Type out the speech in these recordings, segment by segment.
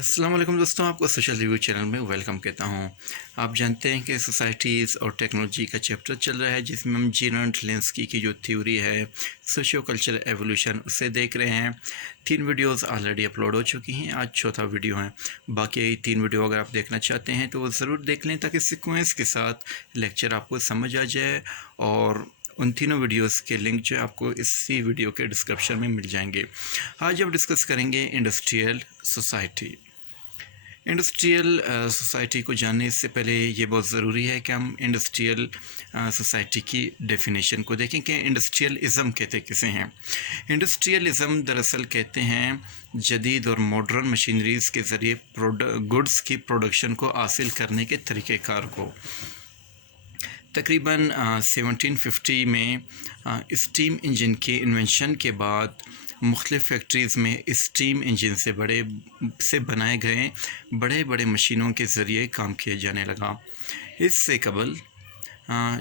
अस्सलाम वालेकुम दोस्तों, आपको सोशल रिव्यू चैनल में वेलकम कहता हूँ। आप जानते हैं कि सोसाइटीज़ और टेक्नोलॉजी का चैप्टर चल रहा है जिसमें हम जेनरेट लेंस्की की जो थ्योरी है सोशियो कल्चरल एवोल्यूशन उसे देख रहे हैं। 3 वीडियोस ऑलरेडी अपलोड हो चुकी हैं, आज चौथा वीडियो है। बाकी 3 वीडियो अगर आप देखना चाहते हैं तो वो ज़रूर देख लें ताकि सीक्वेंस के साथ लेक्चर आपको समझ आ जाए। और उन तीनों वीडियोस के लिंक जो है आपको इसी वीडियो के डिस्क्रिप्शन में मिल जाएंगे। आज हम डिस्कस करेंगे इंडस्ट्रियल सोसाइटी। इंडस्ट्रियल सोसाइटी को जानने से पहले ये बहुत ज़रूरी है कि हम इंडस्ट्रियल सोसाइटी की डेफिनेशन को देखें कि इंडस्ट्रियलिज़म कहते किसे हैं। इंडस्ट्रियलिज़म दरअसल कहते हैं जदीद और मॉडर्न मशीनरीज़ के ज़रिए गुड्स की प्रोडक्शन को हासिल करने के तरीक़ेकार को। तकरीबन 1750 में स्टीम इंजन के इन्वेंशन के बाद मुख्तलिफ़ फैक्ट्रीज़ में स्टीम इंजन से बनाए गए बड़े बड़े मशीनों के ज़रिए काम किया जाने लगा। इससे कबल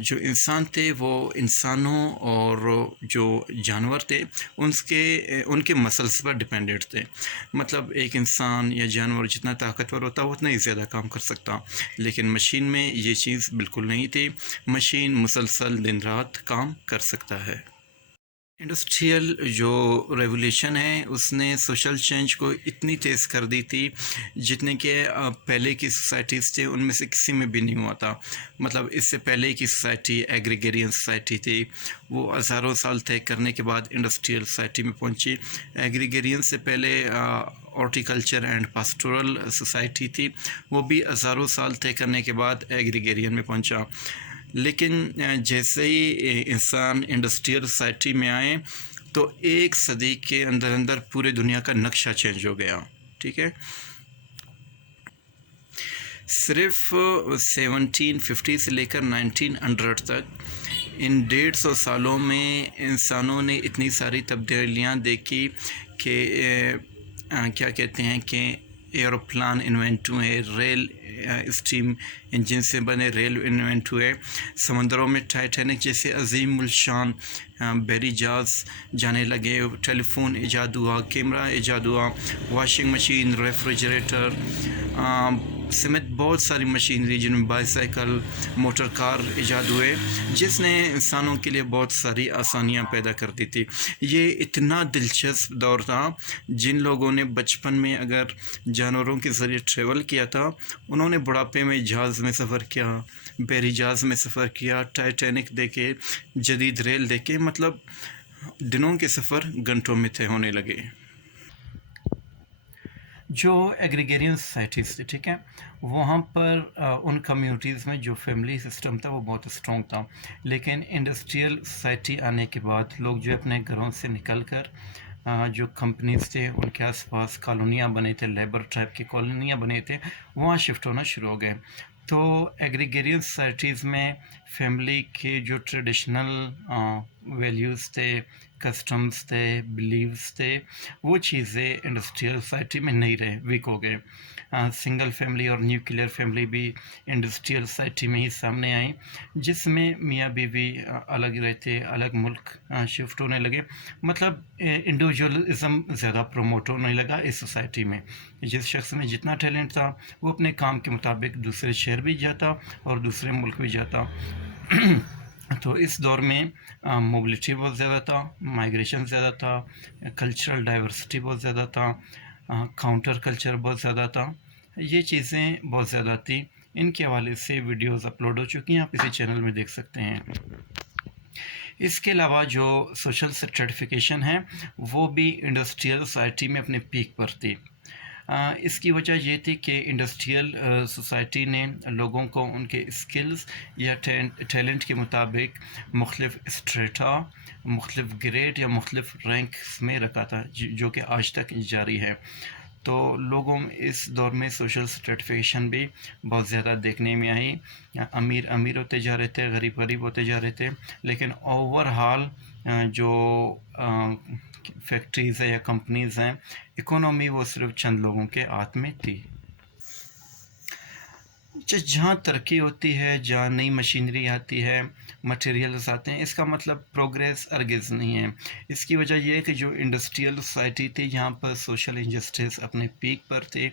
जो इंसान थे वो इंसानों और जो जानवर थे उनके मसल्स पर डिपेंडेंट थे। मतलब एक इंसान या जानवर जितना ताकतवर होता वो उतना ही ज़्यादा काम कर सकता, लेकिन मशीन में ये चीज़ बिल्कुल नहीं थी। मशीन मुसलसल दिन रात काम कर सकता है। इंडस्ट्रियल जो रेवोल्यूशन है उसने सोशल चेंज को इतनी तेज़ कर दी थी जितने कि पहले की सोसाइटीज़ थे उनमें से किसी में भी नहीं हुआ था। मतलब इससे पहले की सोसाइटी एग्रीगेरियन सोसाइटी थी, वो हज़ारों साल तय करने के बाद इंडस्ट्रियल सोसाइटी में पहुंची। एग्रीगेरियन से पहले हॉर्टिकल्चर एंड पास्टोरल सोसाइटी थी, वो भी हज़ारों साल तय करने के बाद एग्रीगेरियन में पहुंचा। लेकिन जैसे ही इंसान इंडस्ट्रियल सोसाइटी में आए तो एक सदी के अंदर अंदर पूरे दुनिया का नक्शा चेंज हो गया। ठीक है, सिर्फ 1750 से लेकर 1900 तक इन 150 सालों में इंसानों ने इतनी सारी तब्दीलियां देखी कि क्या कहते हैं कि एरोप्लान इन्वेंट हुए, रेल स्टीम इंजन से बने रेल इन्वेंट हुए, समंदरों में टाइटैनिक जैसे अजीम उलशान बहरी जहाज़ जाने लगे, टेलीफोन ईजाद हुआ, कैमरा ईजाद हुआ, वॉशिंग मशीन, रेफ्रिजरेटर समेत बहुत सारी मशीनरी जिनमें बाईसाइकिल, मोटर कार ईजाद हुए, जिसने इंसानों के लिए बहुत सारी आसानियां पैदा कर दी थी। ये इतना दिलचस्प दौर था, जिन लोगों ने बचपन में अगर जानवरों के ज़रिए ट्रेवल किया था उन्होंने बुढ़ापे में जहाज़ में सफ़र किया, बहरी जहाज़ में सफ़र किया, टाइटैनिक देखे, जदीद रेल देखे। मतलब दिनों के सफ़र घंटों में तय होने लगे। जो एग्रीगेरियन सोसाइटीज़ थी, ठीक है, वहाँ पर उन कम्युनिटीज़ में जो फैमिली सिस्टम था वो बहुत स्ट्रॉन्ग था। लेकिन इंडस्ट्रियल सोसाइटी आने के बाद लोग जो अपने घरों से निकल कर जो कंपनीज थे उनके आसपास कॉलोनियाँ बने थे, लेबर टाइप की कॉलोनियाँ बने थे, वहाँ शिफ्ट होना शुरू हो गए। तो एग्रीगेरियन सोसाइटीज़ में फैमिली के जो ट्रेडिशनल वैल्यूज़ थे, कस्टम्स थे, बिलीव्स थे, वो चीज़ें इंडस्ट्रियल सोसाइटी में नहीं रहे, वीक हो गए। सिंगल फैमिली और न्यूक्लियर फैमिली भी इंडस्ट्रियल सोसाइटी में ही सामने आई, जिसमें मियाँ बीवी अलग रहते, अलग मुल्क शिफ्ट होने लगे। मतलब इंडिविजुअलिज्म ज़्यादा प्रमोट होने लगा इस सोसाइटी में। जिस शख्स में जितना टैलेंट था वो अपने काम के मुताबिक दूसरे शहर भी जाता और दूसरे मुल्क भी जाता। तो इस दौर में मोबिलिटी बहुत ज़्यादा था, माइग्रेशन ज़्यादा था, कल्चरल डाइवर्सिटी बहुत ज़्यादा था, काउंटर कल्चर बहुत ज़्यादा था। ये चीज़ें बहुत ज़्यादा थी। इनके हवाले से वीडियोस अपलोड हो चुकी हैं, आप इसी चैनल में देख सकते हैं। इसके अलावा जो सोशल सर्टिफिकेशन है वो भी इंडस्ट्रियल सोसाइटी में अपने पीक पर थी। इसकी वजह ये थी कि इंडस्ट्रियल सोसाइटी ने लोगों को उनके स्किल्स या टैलेंट के मुताबिक मुख्तलिफ़ स्ट्रेटा, मुख्तलिफ़ ग्रेड या मुख्तलिफ़ रैंक्स में रखा था, जो कि आज तक जारी है। तो लोगों में इस दौर में सोशल स्ट्रेटिफिकेशन भी बहुत ज़्यादा देखने में आई। अमीर अमीर होते जा रहे थे, गरीब गरीब होते जा रहे थे, लेकिन ओवरऑल जो फैक्ट्रीज़ है या कंपनीज़ हैं, इकोनॉमी वो सिर्फ चंद लोगों के हाथ में थी। जहाँ तरक्की होती है, जहाँ नई मशीनरी आती है, मटेरियल्स आते हैं, इसका मतलब प्रोग्रेस हरगिज़ नहीं है। इसकी वजह ये है कि जो इंडस्ट्रियल सोसाइटी थी, जहाँ पर सोशल इंजस्टिस अपने पीक पर थे,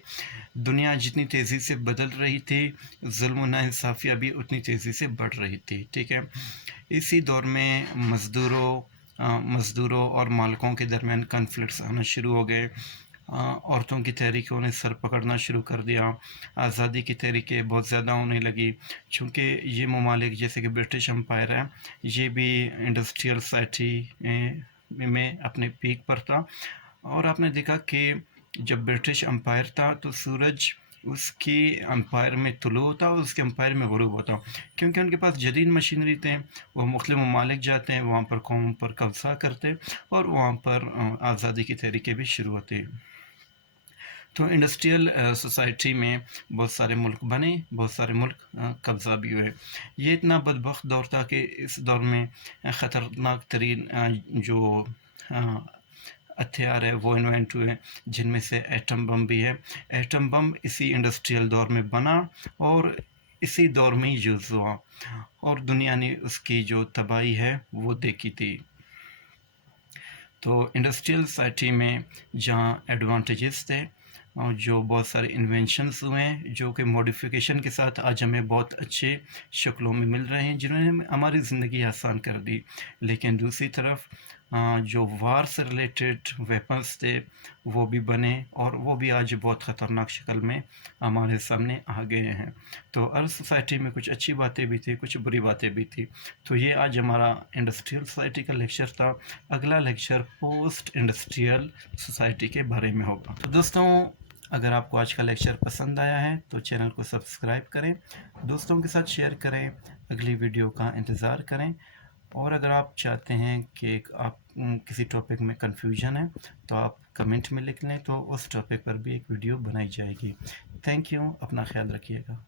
दुनिया जितनी तेज़ी से बदल रही थी, ज़ुल्म और नाइंसाफ़ियाँ भी उतनी तेज़ी से बढ़ रही थी, ठीक है? इसी दौर में मज़दूरों और मालिकों के दरमियान कॉन्फ्लिक्ट्स आना शुरू हो गए। औरतों की तहरीकों ने सर पकड़ना शुरू कर दिया। आज़ादी की तहरीकें बहुत ज़्यादा होने लगी, चूँकि ये ममालिक जैसे कि ब्रिटिश एम्पायर है, ये भी इंडस्ट्रियल सोसाइटी में अपने पीक पर था। और आपने देखा कि जब ब्रिटिश एम्पायर था तो सूरज उसकी एम्पायर में तुलू होता और उसके एम्पायर में ग़ुरूब होता, क्योंकि उनके पास जदीद मशीनरी थे। वो मुख्तलिफ़ ममालिक जाते हैं, वहाँ पर कौम पर कब्ज़ा करते और वहाँ पर आज़ादी की तहरीकें भी शुरू होती। तो इंडस्ट्रियल सोसाइटी में बहुत सारे मुल्क बने, बहुत सारे मुल्क कब्ज़ा भी हुए। ये इतना बदबख्त दौर था कि इस दौर में ख़तरनाक तरीन जो अ, हथियार है वो इन्वेंट हुए, जिनमें से एटम बम भी है। एटम बम इसी इंडस्ट्रियल दौर में बना और इसी दौर में ही यूज़ हुआ और दुनिया ने उसकी जो तबाही है वो देखी थी। तो इंडस्ट्रियल सोसाइटी में जहाँ एडवांटेजेस थे और जो बहुत सारे इन्वेंशंस हुए हैं जो कि मॉडिफिकेशन के साथ आज हमें बहुत अच्छे शक्लों में मिल रहे हैं, जिन्होंने हमारी ज़िंदगी आसान कर दी। लेकिन दूसरी तरफ जो वार से रिलेटेड वेपन्स थे वो भी बने और वो भी आज बहुत ख़तरनाक शक्ल में हमारे सामने आ गए हैं। तो हर सोसाइटी में कुछ अच्छी बातें भी थी, कुछ बुरी बातें भी थी। तो ये आज हमारा इंडस्ट्रियल सोसाइटी का लेक्चर था। अगला लेक्चर पोस्ट इंडस्ट्रियल सोसाइटी के बारे में होगा। तो दोस्तों, अगर आपको आज का लेक्चर पसंद आया है तो चैनल को सब्सक्राइब करें, दोस्तों के साथ शेयर करें, अगली वीडियो का इंतज़ार करें। और अगर आप चाहते हैं कि आप किसी टॉपिक में कन्फ्यूजन है तो आप कमेंट में लिख लें, तो उस टॉपिक पर भी एक वीडियो बनाई जाएगी। थैंक यू, अपना ख्याल रखिएगा।